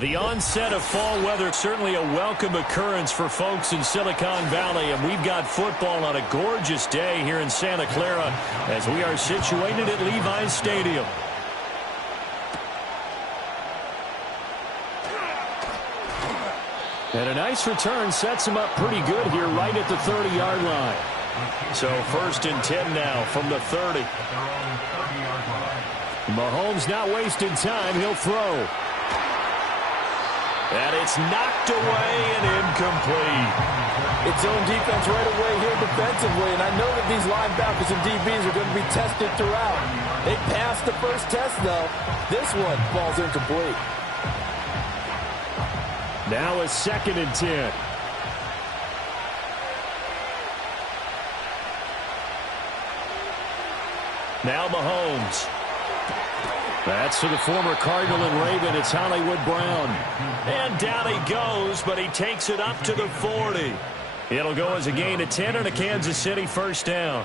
The onset of fall weather, certainly a welcome occurrence for folks in Silicon Valley, and we've got football on a gorgeous day here in Santa Clara as we are situated at Levi's Stadium. And a nice return sets him up pretty good here right at the 30-yard line. So 1st and 10 now from the 30. Mahomes not wasting time. He'll throw. And it's knocked away and incomplete. It's zone defense right away here defensively, and I know that these linebackers and DBs are going to be tested throughout. They passed the first test, though. This one falls incomplete. Now a 2nd and 10. Now Mahomes. That's to the former Cardinal and Raven. It's Hollywood Brown. And down he goes, but he takes it up to the 40. It'll go as a gain of 10 and a Kansas City 1st down.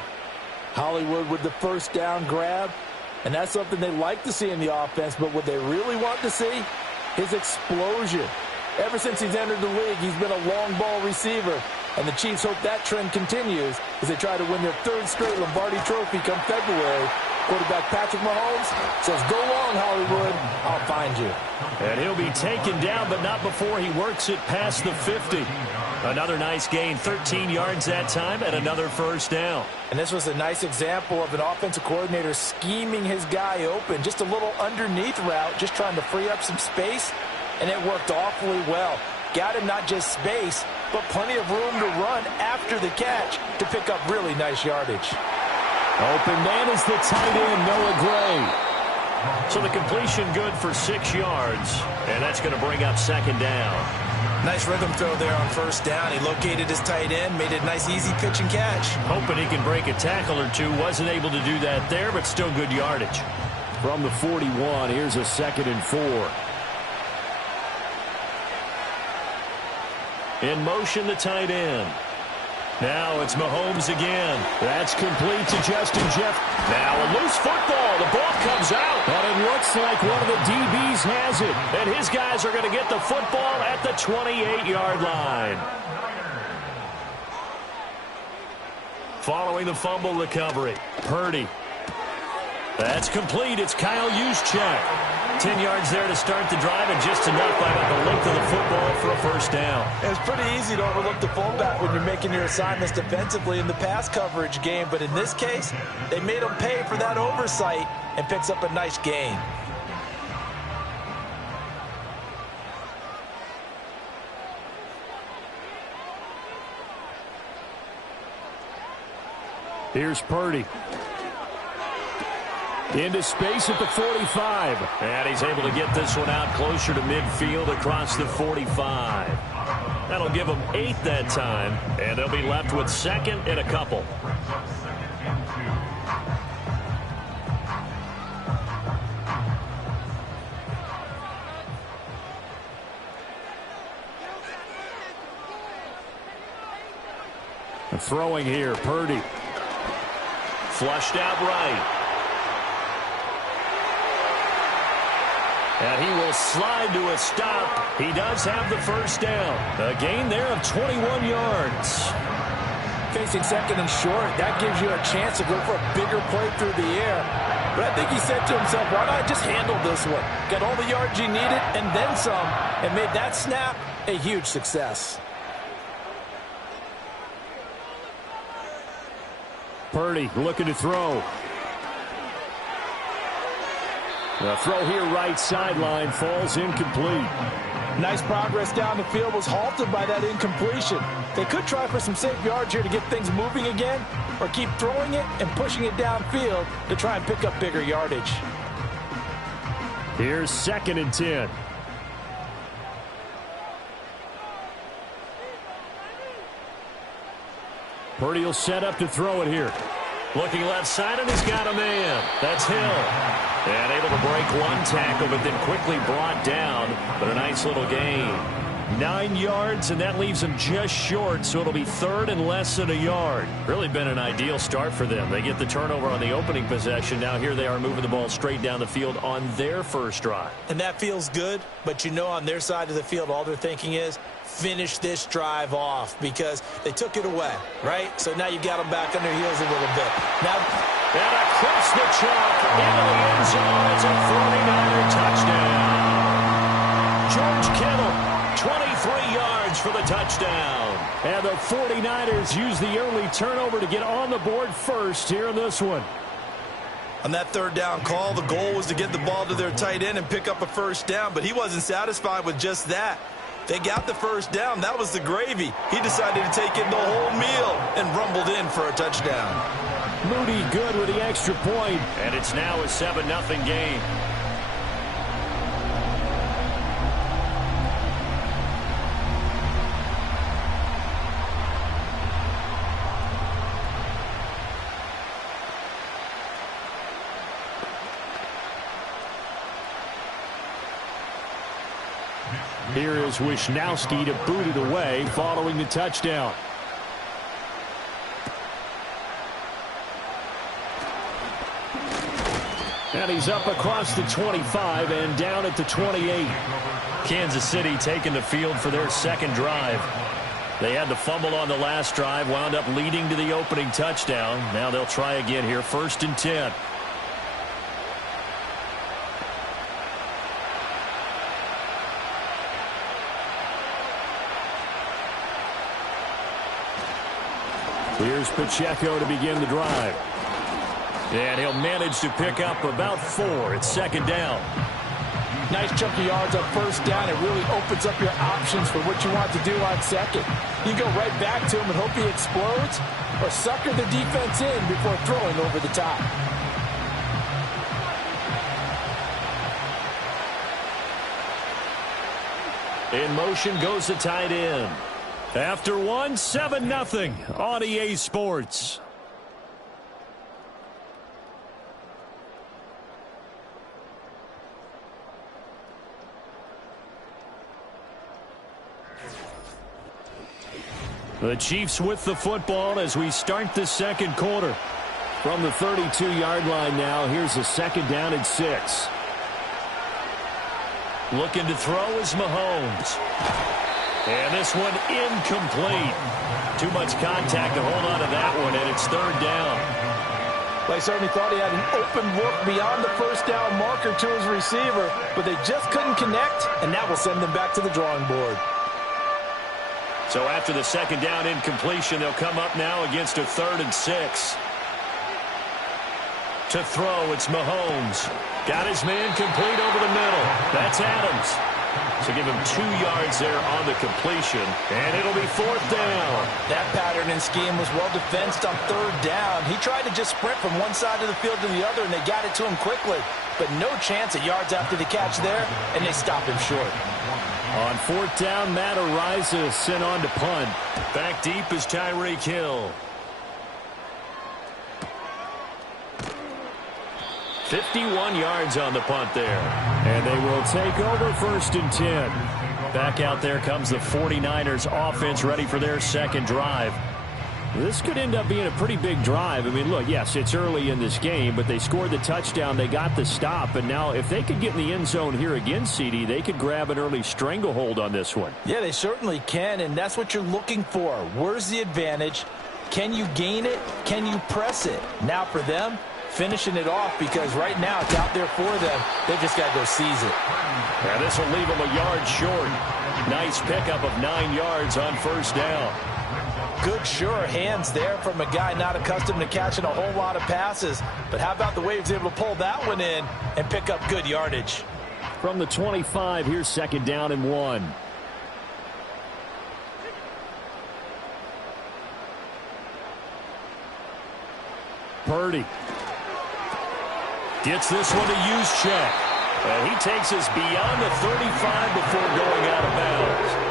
Hollywood with the 1st down grab. And that's something they like to see in the offense, but what they really want to see is explosion. Ever since he's entered the league, he's been a long ball receiver. And the Chiefs hope that trend continues as they try to win their 3rd straight Lombardi Trophy come February. Quarterback Patrick Mahomes says, "Go long, Hollywood. I'll find you." And he'll be taken down, but not before he works it past the 50. Another nice gain, 13 yards that time, and another 1st down. And this was a nice example of an offensive coordinator scheming his guy open. Just a little underneath route, just trying to free up some space, and it worked awfully well. Got him not just space, but plenty of room to run after the catch to pick up really nice yardage. Open man is the tight end, Noah Gray. So the completion good for 6 yards, and that's going to bring up 2nd down. Nice rhythm throw there on 1st down. He located his tight end, made it a nice, easy pitch and catch. Hoping he can break a tackle or two. Wasn't able to do that there, but still good yardage. From the 41, here's a 2nd and 4. In motion, the tight end. Now it's Mahomes again. That's complete to Justin Jeff. Now a loose football. The ball comes out. And it looks like one of the DBs has it. And his guys are going to get the football at the 28-yard line. Following the fumble recovery, Purdy. That's complete. It's Kyle Juszczyk. 10 yards there to start the drive, and just enough by about the length of the football for a 1st down. It's pretty easy to overlook the fullback when you're making your assignments defensively in the pass coverage game, but in this case, they made him pay for that oversight and picks up a nice gain. Here's Purdy. Into space at the 45. And he's able to get this one out closer to midfield across the 45. That'll give them 8 that time, and they'll be left with second and a couple. Throwing here, Purdy. Flushed out right. And he will slide to a stop. He does have the first down. A gain there of 21 yards. Facing second and short, that gives you a chance to go for a bigger play through the air. But I think he said to himself, why not just handle this one? Got all the yards he needed and then some, and made that snap a huge success. Purdy looking to throw. The throw here right sideline falls incomplete. Nice progress down the field, was halted by that incompletion. They could try for some safe yards here to get things moving again, or keep throwing it and pushing it downfield to try and pick up bigger yardage. Here's 2nd and 10. Purdy will set up to throw it here. Looking left side, and he's got a man. That's Hill. And able to break one tackle, but then quickly brought down. But a nice little gain. 9 yards, and that leaves them just short, so it'll be 3rd and less than a yard. Really been an ideal start for them. They get the turnover on the opening possession. Now here they are moving the ball straight down the field on their first drive. And that feels good, but you know on their side of the field, all they're thinking is, finish this drive off, because they took it away, right? So now you've got them back on their heels a little bit. Now, and across the chalk into the end zone. It's a 49er touchdown. George Kittle, 23 yards for the touchdown. And the 49ers use the early turnover to get on the board first here in this one. On that 3rd down call, the goal was to get the ball to their tight end and pick up a first down, but he wasn't satisfied with just that. They got the first down. That was the gravy. He decided to take in the whole meal and rumbled in for a touchdown. Moody good with the extra point. And it's now a 7-0 game. Here is Wisnowski to boot it away following the touchdown. And he's up across the 25 and down at the 28. Kansas City taking the field for their second drive. They had the fumble on the last drive, wound up leading to the opening touchdown. Now they'll try again here, 1st and 10. Here's Pacheco to begin the drive. And he'll manage to pick up about 4. It's 2nd down. Nice chunk of yards on 1st down. It really opens up your options for what you want to do on 2nd. You go right back to him and hope he explodes, or sucker the defense in before throwing over the top. In motion goes the tight end. After 1, 7-0 on EA Sports. The Chiefs with the football as we start the second quarter. From the 32-yard line now, here's a 2nd down and 6. Looking to throw is Mahomes. And this one incomplete. Too much contact to hold on to that one, and it's 3rd down. Well, he certainly thought he had an open look beyond the 1st down marker to his receiver, but they just couldn't connect, and that will send them back to the drawing board. So after the 2nd down incompletion, they'll come up now against a 3rd and 6. To throw, it's Mahomes. Got his man complete over the middle. That's Adams. So give him 2 yards there on the completion, and it'll be 4th down. That pattern and scheme was well defensed on 3rd down. He tried to just sprint from one side of the field to the other, and they got it to him quickly. But no chance at yards after the catch there, and they stop him short. On fourth down, Matt Araiza is sent on to punt. Back deep is Tyreek Hill. 51 yards on the punt there. And they will take over 1st and 10. Back out there comes the 49ers offense ready for their second drive. This could end up being a pretty big drive. I mean, look, yes, it's early in this game, but they scored the touchdown. They got the stop. And now if they could get in the end zone here again, CD, they could grab an early stranglehold on this one. Yeah, they certainly can, and that's what you're looking for. Where's the advantage? Can you gain it? Can you press it? Now for them, finishing it off, because right now it's out there for them. They've just got to go seize it. Now this will leave them a yard short. Nice pickup of 9 yards on first down. Good, sure hands there from a guy not accustomed to catching a whole lot of passes. But how about the way he was able to pull that one in and pick up good yardage? From the 25, here's 2nd down and 1. Purdy gets this one to Juszczyk. And he takes us beyond the 35 before going out of bounds.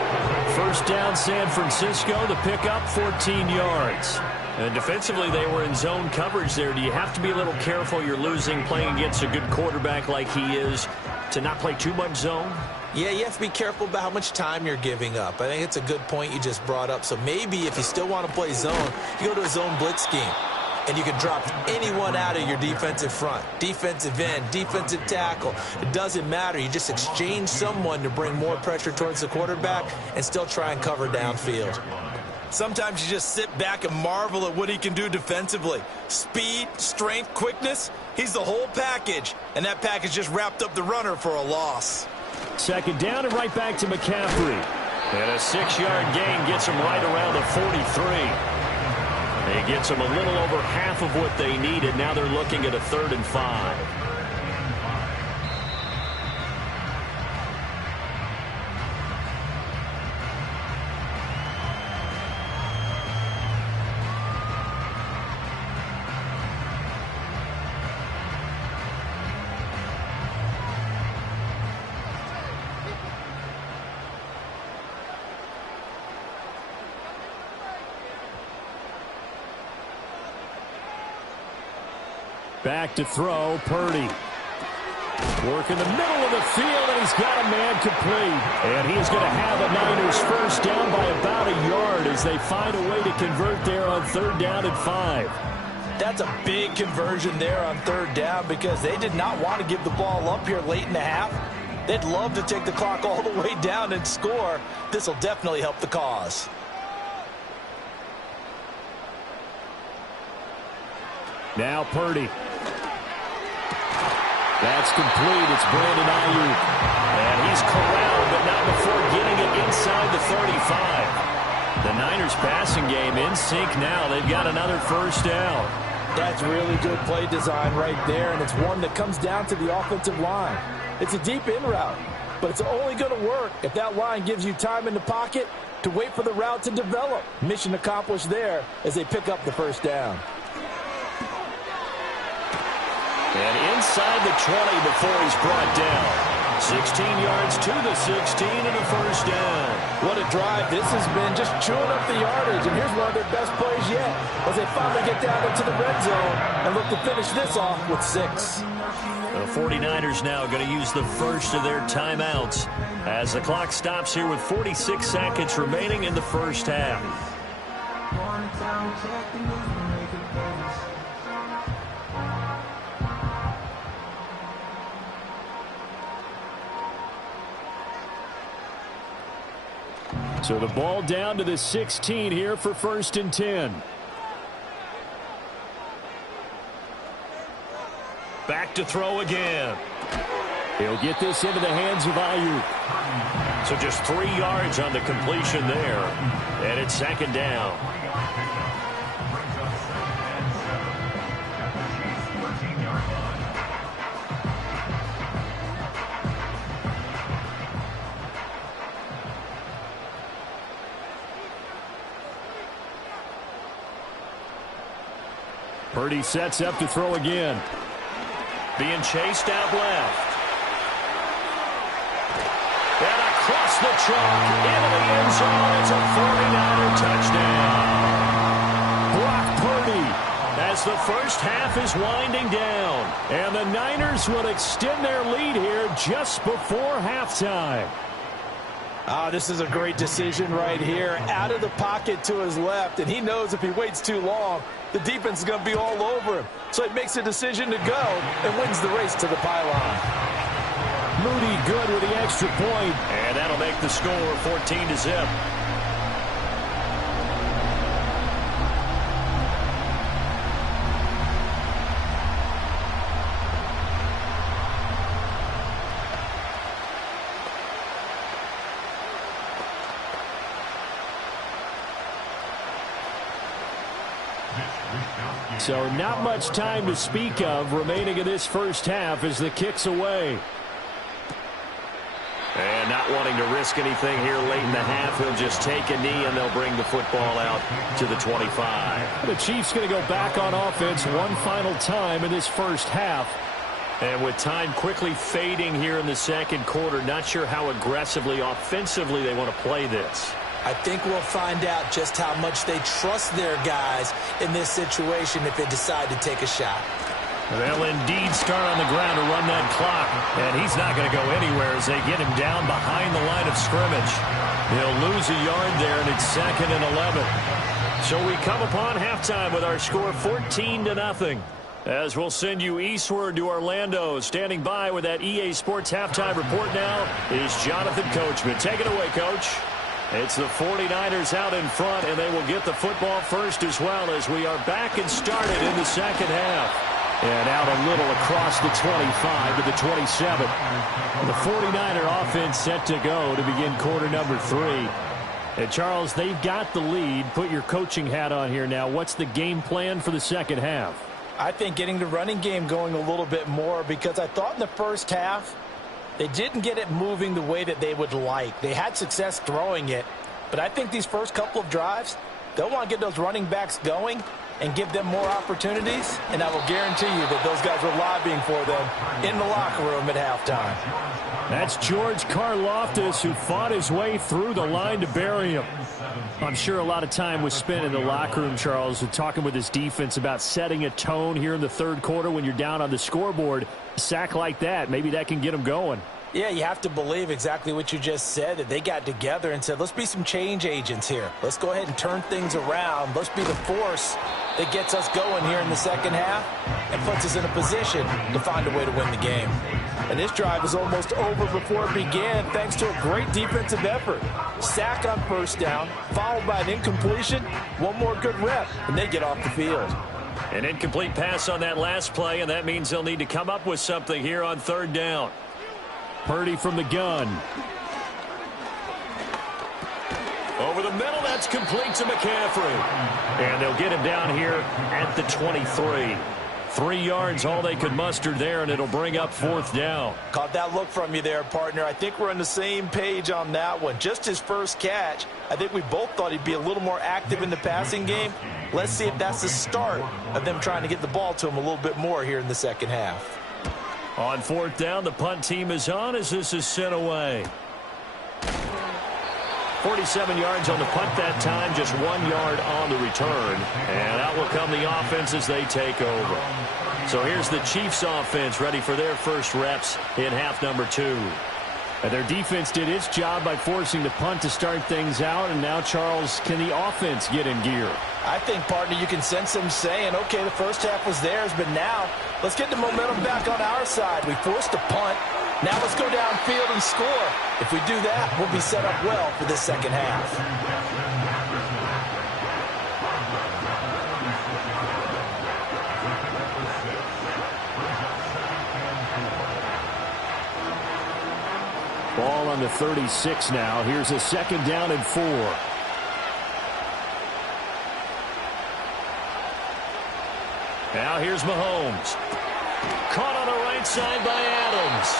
First down, San Francisco. The pickup, 14 yards. And defensively, they were in zone coverage there. Do you have to be a little careful? You're losing playing against a good quarterback like he is to not play too much zone? Yeah, you have to be careful about how much time you're giving up. I think it's a good point you just brought up. So maybe if you still want to play zone, you go to a zone blitz scheme. And you can drop anyone out of your defensive front, defensive end, defensive tackle. It doesn't matter. You just exchange someone to bring more pressure towards the quarterback and still try and cover downfield. Sometimes you just sit back and marvel at what he can do defensively. Speed, strength, quickness, he's the whole package. And that package just wrapped up the runner for a loss. 2nd down and right back to McCaffrey. And a 6-yard gain gets him right around the 43. It gets them a little over half of what they needed. Now they're looking at a 3rd and 5. Back to throw, Purdy. Work in the middle of the field, and he's got a man complete. And he's going to have a Niners first down by about a yard as they find a way to convert there on 3rd down and 5. That's a big conversion there on 3rd down because they did not want to give the ball up here late in the half. They'd love to take the clock all the way down and score. This will definitely help the cause. Now Purdy. That's complete. It's Brandon Ayuk. And he's corralled, but not before getting it inside the 35. The Niners passing game in sync now. They've got another first down. That's really good play design right there, and it's one that comes down to the offensive line. It's a deep in route, but it's only going to work if that line gives you time in the pocket to wait for the route to develop. Mission accomplished there as they pick up the first down. And inside the 20 before he's brought down. 16 yards to the 16 and a first down. What a drive this has been, just chewing up the yardage. And here's one of their best plays yet as they finally get down into the red zone and look to finish this off with 6. The 49ers now going to use the first of their timeouts as the clock stops here with 46 seconds remaining in the first half. So the ball down to the 16 here for 1st and 10. Back to throw again. He'll get this into the hands of Ayuk. So just 3 yards on the completion there. And it's 2nd down. Purdy sets up to throw again. Being chased out left. And a across the chalk, into the end zone. It's a 49er touchdown. Brock Purdy, as the first half is winding down. And the Niners will extend their lead here just before halftime. This is a great decision right here. Out of the pocket to his left, and he knows if he waits too long, the defense is going to be all over him. So he makes a decision to go and wins the race to the pylon. Moody good with the extra point, and that'll make the score 14-0. So not much time to speak of remaining in this first half as the kick's away. And not wanting to risk anything here late in the half, he'll just take a knee and they'll bring the football out to the 25. The Chiefs going to go back on offense one final time in this first half. And with time quickly fading here in the second quarter, not sure how aggressively, offensively they want to play this. I think we'll find out just how much they trust their guys in this situation if they decide to take a shot. They'll indeed start on the ground to run that clock, and he's not going to go anywhere as they get him down behind the line of scrimmage. He'll lose a yard there, and it's 2nd and 11. So we come upon halftime with our score 14-0. As we'll send you eastward to Orlando. Standing by with that EA Sports halftime report now is Jonathan Coachman. Take it away, Coach. It's the 49ers out in front, and they will get the football first as well as we are back and started in the second half. And out a little across the 25 to the 27. The 49er offense set to go to begin quarter number 3. And Charles, they've got the lead. Put your coaching hat on here now. What's the game plan for the second half? I think getting the running game going a little bit more, because I thought in the first half they didn't get it moving the way that they would like. They had success throwing it, but I think these first couple of drives, they'll want to get those running backs going and give them more opportunities, and I will guarantee you that those guys were lobbying for them in the locker room at halftime. That's George Karlaftis, who fought his way through the line to bury him. I'm sure a lot of time was spent in the locker room, Charles, talking with his defense about setting a tone here in the third quarter when you're down on the scoreboard. A sack like that, maybe that can get them going. Yeah, you have to believe exactly what you just said, that they got together and said, let's be some change agents here. Let's go ahead and turn things around. Let's be the force that gets us going here in the second half and puts us in a position to find a way to win the game. And this drive is almost over before it began thanks to a great defensive effort. Sack on first down, followed by an incompletion, one more good rep, and they get off the field. An incomplete pass on that last play, and that means they'll need to come up with something here on third down. Purdy from the gun. Over the middle, that's complete to McCaffrey. And they'll get him down here at the 23. 3 yards, all they could muster there, and it'll bring up fourth down. Caught that look from you there, partner. I think we're on the same page on that one. Just his first catch, I think we both thought he'd be a little more active in the passing game. Let's see if that's the start of them trying to get the ball to him a little bit more here in the second half. On fourth down, the punt team is on as this is sent away. 47 yards on the punt that time, just 1 yard on the return. And out will come the offense as they take over. So here's the Chiefs offense ready for their first reps in half number 2. And their defense did its job by forcing the punt to start things out. And now, Charles, can the offense get in gear? I think, partner, you can sense them saying, okay, the first half was theirs, but now let's get the momentum back on our side. We forced a punt. Now let's go downfield and score. If we do that, we'll be set up well for this second half. Ball on the 36 now. Here's a second down and 4. Now here's Mahomes. Caught on the right side by Adams.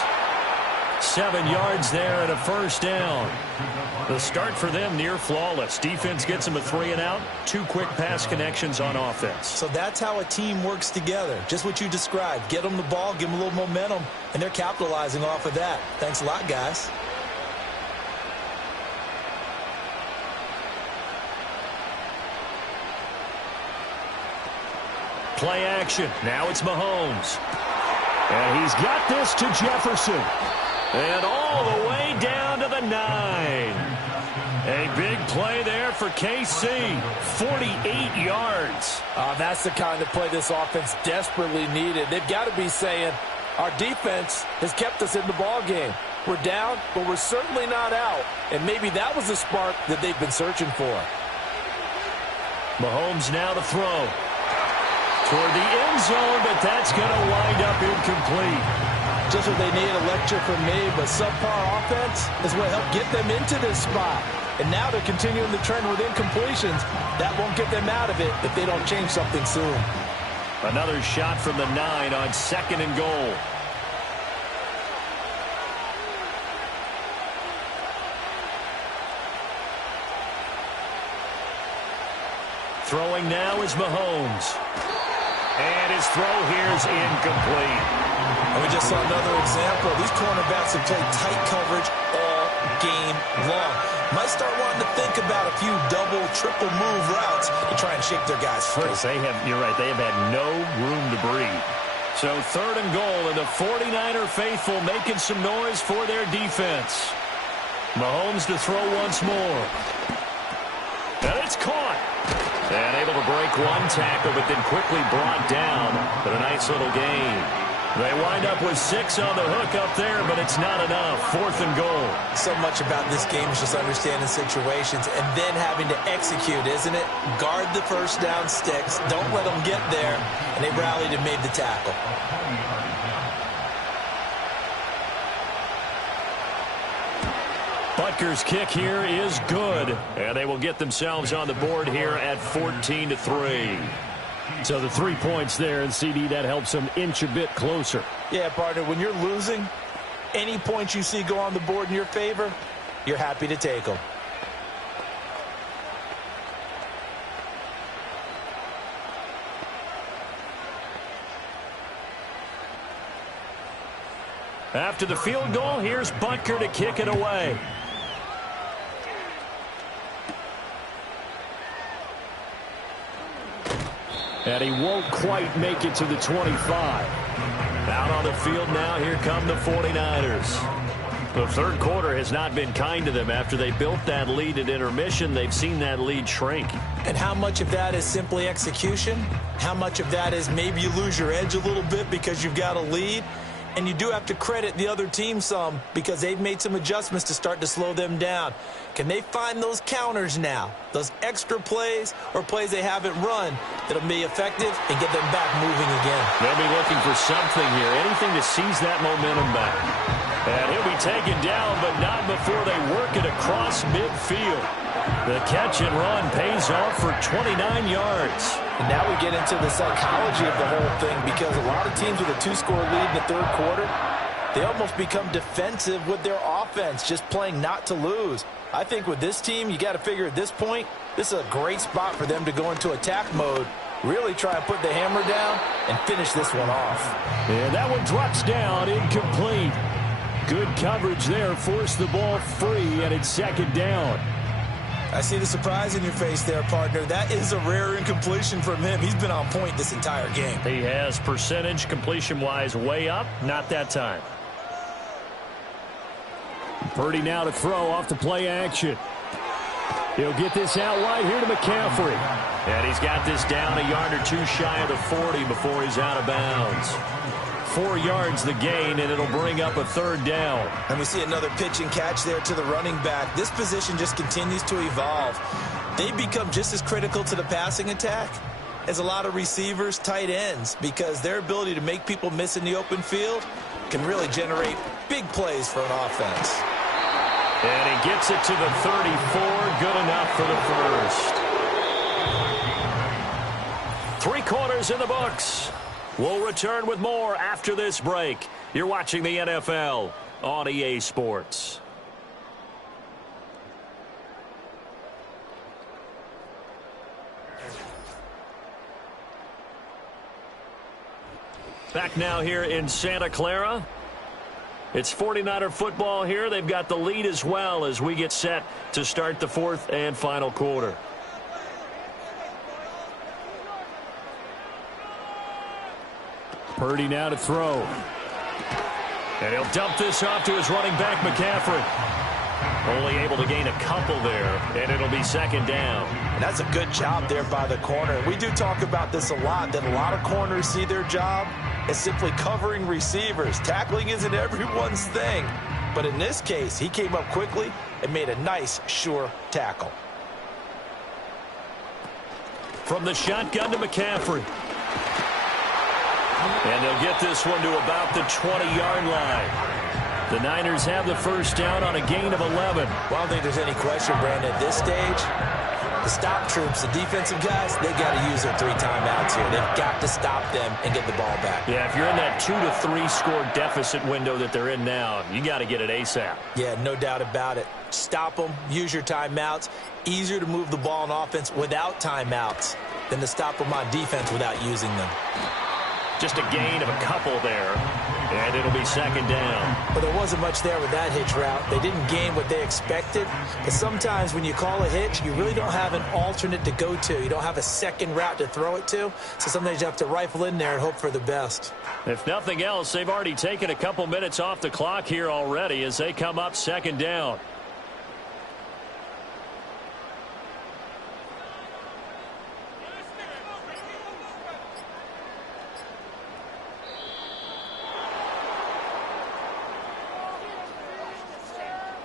7 yards there and a first down. The start for them near flawless. Defense gets them a 3 and out. 2 quick pass connections on offense. So that's how a team works together. Just what you described. Get them the ball, give them a little momentum, and they're capitalizing off of that. Thanks a lot, guys. play action. Now it's Mahomes. And he's got this to Jefferson. And all the way down to the 9. A big play there for KC. 48 yards. That's the kind of play this offense desperately needed. They've got to be saying, our defense has kept us in the ball game. We're down, but we're certainly not out. And maybe that was the spark that they've been searching for. Mahomes now to throw. Toward the end zone, but that's going to wind up incomplete. Just what they need, a lecture from me, but subpar offense is what helped get them into this spot. And now they're continuing the trend with incompletions. That won't get them out of it if they don't change something soon. Another shot from the 9 on 2nd and goal. Throwing now is Mahomes. And his throw here is incomplete. And we just saw another example. These cornerbacks have played tight coverage all game long. Might start wanting to think about a few double, triple move routes to try and shake their guys free. You're right, they have had no room to breathe. So 3rd and goal, and the 49er faithful making some noise for their defense. Mahomes to throw once more. And it's caught. And able to break one tackle, but then quickly brought down. But a nice little gain. They wind up with 6 on the hook up there, but it's not enough. 4th and goal. So much about this game is just understanding situations and then having to execute, isn't it? Guard the first down sticks. Don't let them get there. And they rallied and made the tackle. Butker's kick here is good. And they will get themselves on the board here at 14-3. So the 3 points there, and CD, that helps them inch a bit closer. Yeah, partner, when you're losing, any points you see go on the board in your favor, you're happy to take them. After the field goal, here's Butker to kick it away. And he won't quite make it to the 25. Out on the field now, here come the 49ers. The third quarter has not been kind to them. After they built that lead at intermission, they've seen that lead shrink. And how much of that is simply execution? How much of that is maybe you lose your edge a little bit because you've got a lead? And you do have to credit the other team some because they've made some adjustments to start to slow them down. Can they find those counters now, those extra plays or plays they haven't run that'll be effective and get them back moving again? They'll be looking for something here, anything to seize that momentum back. And he'll be taken down, but not before they work it across midfield. The catch and run pays off for 29 yards. And now we get into the psychology of the whole thing because a lot of teams with a 2-score lead in the third quarter, they almost become defensive with their offense, just playing not to lose. I think with this team, you got to figure at this point, this is a great spot for them to go into attack mode, really try and put the hammer down and finish this one off. And that one drops down, incomplete. Good coverage there, forced the ball free, and it's 2nd down. I see the surprise in your face there, partner. That is a rare incompletion from him. He's been on point this entire game. He has percentage completion-wise way up. Not that time. Purdy now to throw off the play action. He'll get this out wide here to McCaffrey. And he's got this down a yard or two shy of the 40 before he's out of bounds. 4 yards the gain, and it'll bring up a 3rd down. And we see another pitch and catch there to the running back. This position just continues to evolve. They become just as critical to the passing attack as a lot of receivers, tight ends, because their ability to make people miss in the open field can really generate big plays for an offense. And he gets it to the 34. Good enough for the first. 3 quarters in the books. We'll return with more after this break. You're watching the NFL on EA Sports. Back now here in Santa Clara. It's 49er football here. They've got the lead as well as we get set to start the 4th and final quarter. Purdy now to throw. And he'll dump this off to his running back, McCaffrey. Only able to gain a couple there, and it'll be second down. And that's a good job there by the corner. And we do talk about this a lot, that a lot of corners see their job as simply covering receivers. Tackling isn't everyone's thing. But in this case, he came up quickly and made a nice, sure tackle. From the shotgun to McCaffrey. And they'll get this one to about the 20-yard line. The Niners have the first down on a gain of 11. Well, I don't think there's any question, Brandon, at this stage. The stop troops, the defensive guys, they got to use their 3 timeouts here. They've got to stop them and get the ball back. Yeah, if you're in that 2 to 3 score deficit window that they're in now, you got to get it ASAP. Yeah, no doubt about it. Stop them, use your timeouts. Easier to move the ball on offense without timeouts than to stop them on defense without using them. Just a gain of a couple there, and it'll be second down. But there wasn't much there with that hitch route. They didn't gain what they expected. But sometimes when you call a hitch, you really don't have an alternate to go to. You don't have a second route to throw it to. So sometimes you have to rifle in there and hope for the best. If nothing else, they've already taken a couple minutes off the clock here already as they come up second down.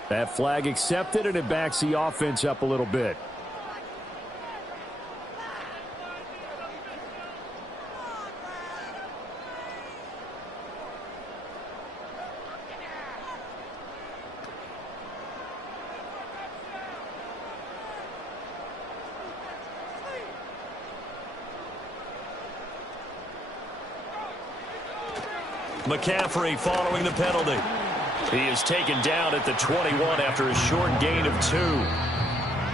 That flag accepted, and it backs the offense up a little bit. McCaffrey following the penalty. He is taken down at the 21 after a short gain of 2.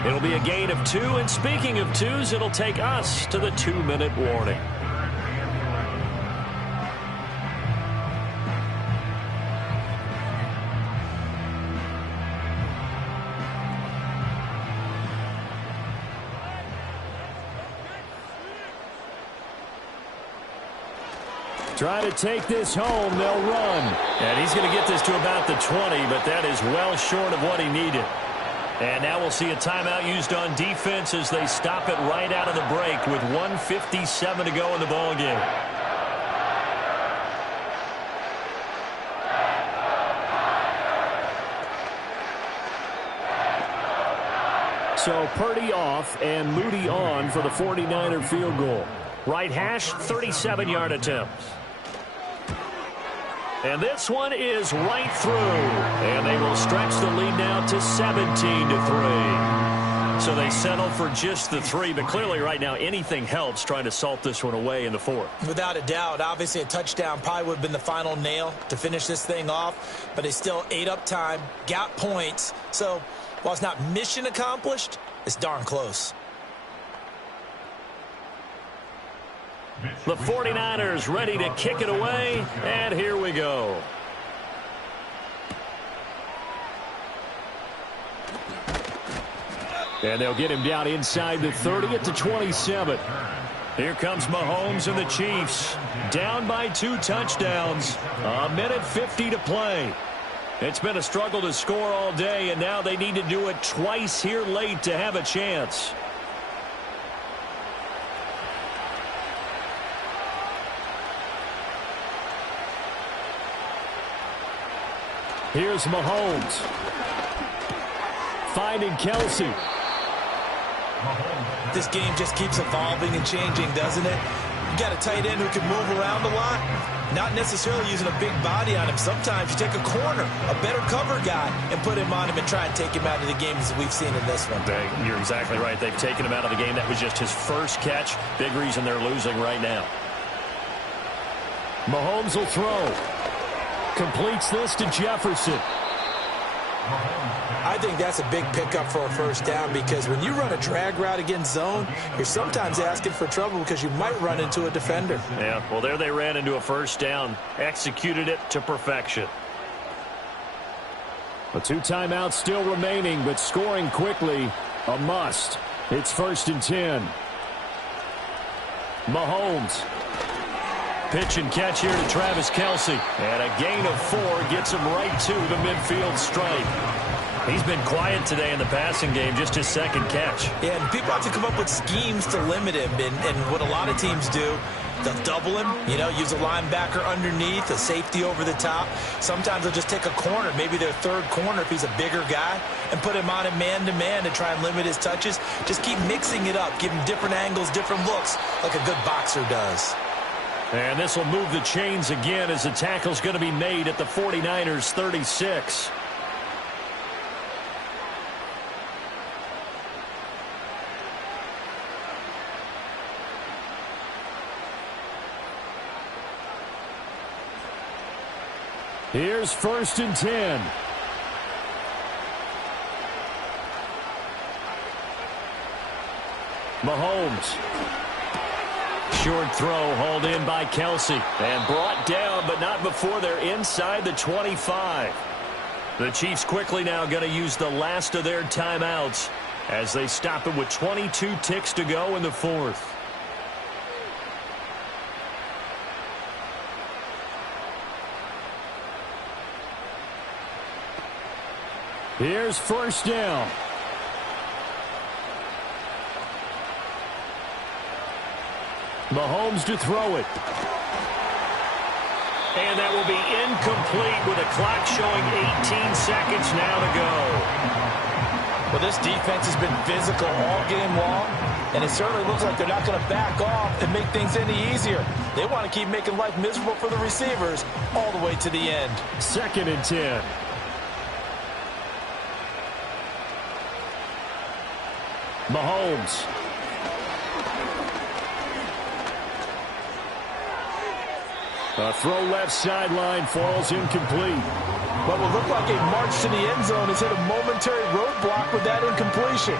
It'll be a gain of 2, and speaking of 2s, it'll take us to the 2-minute warning. Try to take this home. They'll run. And he's going to get this to about the 20, but that is well short of what he needed. And now we'll see a timeout used on defense as they stop it right out of the break with 1:57 to go in the ballgame. So Purdy off and Moody on for the 49er field goal. Right hash, 37-yard attempt. And this one is right through. And they will stretch the lead now to 17-3. So they settle for just the 3. But clearly right now anything helps trying to salt this one away in the 4th. Without a doubt. Obviously a touchdown probably would have been the final nail to finish this thing off. But they still ate up time, got points. So while it's not mission accomplished, it's darn close. The 49ers ready to kick it away, and here we go. And they'll get him down inside the 30 at the 27. Here comes Mahomes and the Chiefs. Down by 2 touchdowns. A minute 50 to play. It's been a struggle to score all day, and now they need to do it twice here late to have a chance. Here's Mahomes. Finding Kelsey. This game just keeps evolving and changing, doesn't it? You got a tight end who can move around a lot. Not necessarily using a big body on him. Sometimes you take a corner, a better cover guy, and put him on him and try and take him out of the game as we've seen in this one. You're exactly right. They've taken him out of the game. That was just his first catch. Big reason they're losing right now. Mahomes will throw. Completes this to Jefferson. I think that's a big pickup for a first down because when you run a drag route against zone, you're sometimes asking for trouble because you might run into a defender. Yeah, well, there they ran into a first down. Executed it to perfection. The 2 timeouts still remaining, but scoring quickly, a must. It's 1st and 10. Mahomes. Pitch and catch here to Travis Kelce. And a gain of 4 gets him right to the midfield stripe. He's been quiet today in the passing game, just his second catch. Yeah, and people have to come up with schemes to limit him. And what a lot of teams do, they'll double him, use a linebacker underneath, a safety over the top. Sometimes they'll just take a corner, maybe their third corner if he's a bigger guy, and put him on a man-to-man to try and limit his touches. Just keep mixing it up, give him different angles, different looks, like a good boxer does. And this will move the chains again as the tackle's going to be made at the 49ers 36. Here's 1st and 10. Mahomes. Short throw hauled in by Kelce. And brought down, but not before they're inside the 25. The Chiefs quickly now going to use the last of their timeouts as they stop it with 22 ticks to go in the 4th. Here's 1st down. Mahomes to throw it. And that will be incomplete with a clock showing 18 seconds now to go. Well, this defense has been physical all game long, and it certainly looks like they're not going to back off and make things any easier. They want to keep making life miserable for the receivers all the way to the end. 2nd and 10. Mahomes. A throw left sideline falls incomplete. What will look like a march to the end zone has hit a momentary roadblock with that incompletion.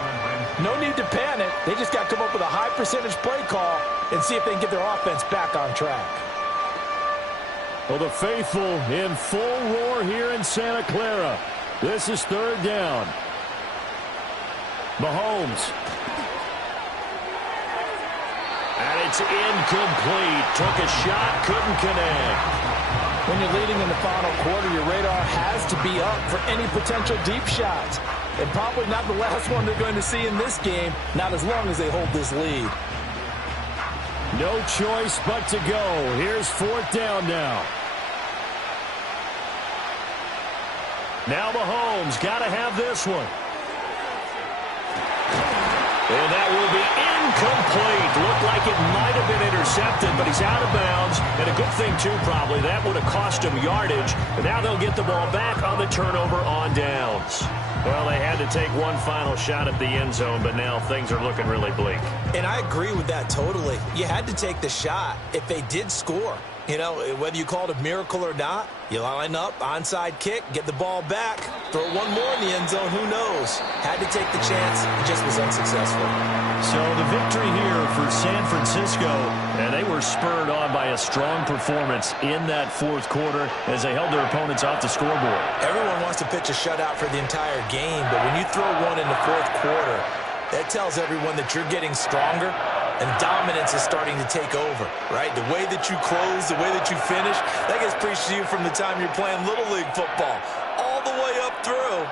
No need to panic. They just got to come up with a high percentage play call and see if they can get their offense back on track. Well, the faithful in full roar here in Santa Clara. This is 3rd down. Mahomes. And it's incomplete. Took a shot, couldn't connect. When you're leading in the final quarter, your radar has to be up for any potential deep shots. And probably not the last one they're going to see in this game, not as long as they hold this lead. No choice but to go. Here's 4th down now. Now Mahomes got to have this one. And that will be incomplete. Looked like it might have been intercepted, but he's out of bounds. And a good thing, too, probably. That would have cost him yardage. And now they'll get the ball back on the turnover on downs. Well, they had to take one final shot at the end zone, but now things are looking really bleak. And I agree with that totally. You had to take the shot if they did score. Whether you call it a miracle or not, you line up, onside kick, get the ball back, throw one more in the end zone, who knows? Had to take the chance, it just was unsuccessful. So the victory here for San Francisco, and they were spurred on by a strong performance in that 4th quarter as they held their opponents off the scoreboard. Everyone wants to pitch a shutout for the entire game, but when you throw one in the 4th quarter, that tells everyone that you're getting stronger. And dominance is starting to take over, right? The way that you close, the way that you finish, that gets preached to you from the time you're playing Little League football all the way up through.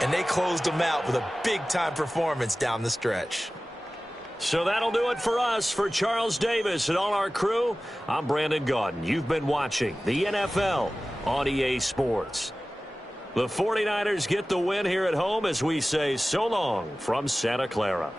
And they closed them out with a big-time performance down the stretch. So that'll do it for us. For Charles Davis and all our crew, I'm Brandon Gaudin. You've been watching the NFL on EA Sports. The 49ers get the win here at home as we say so long from Santa Clara.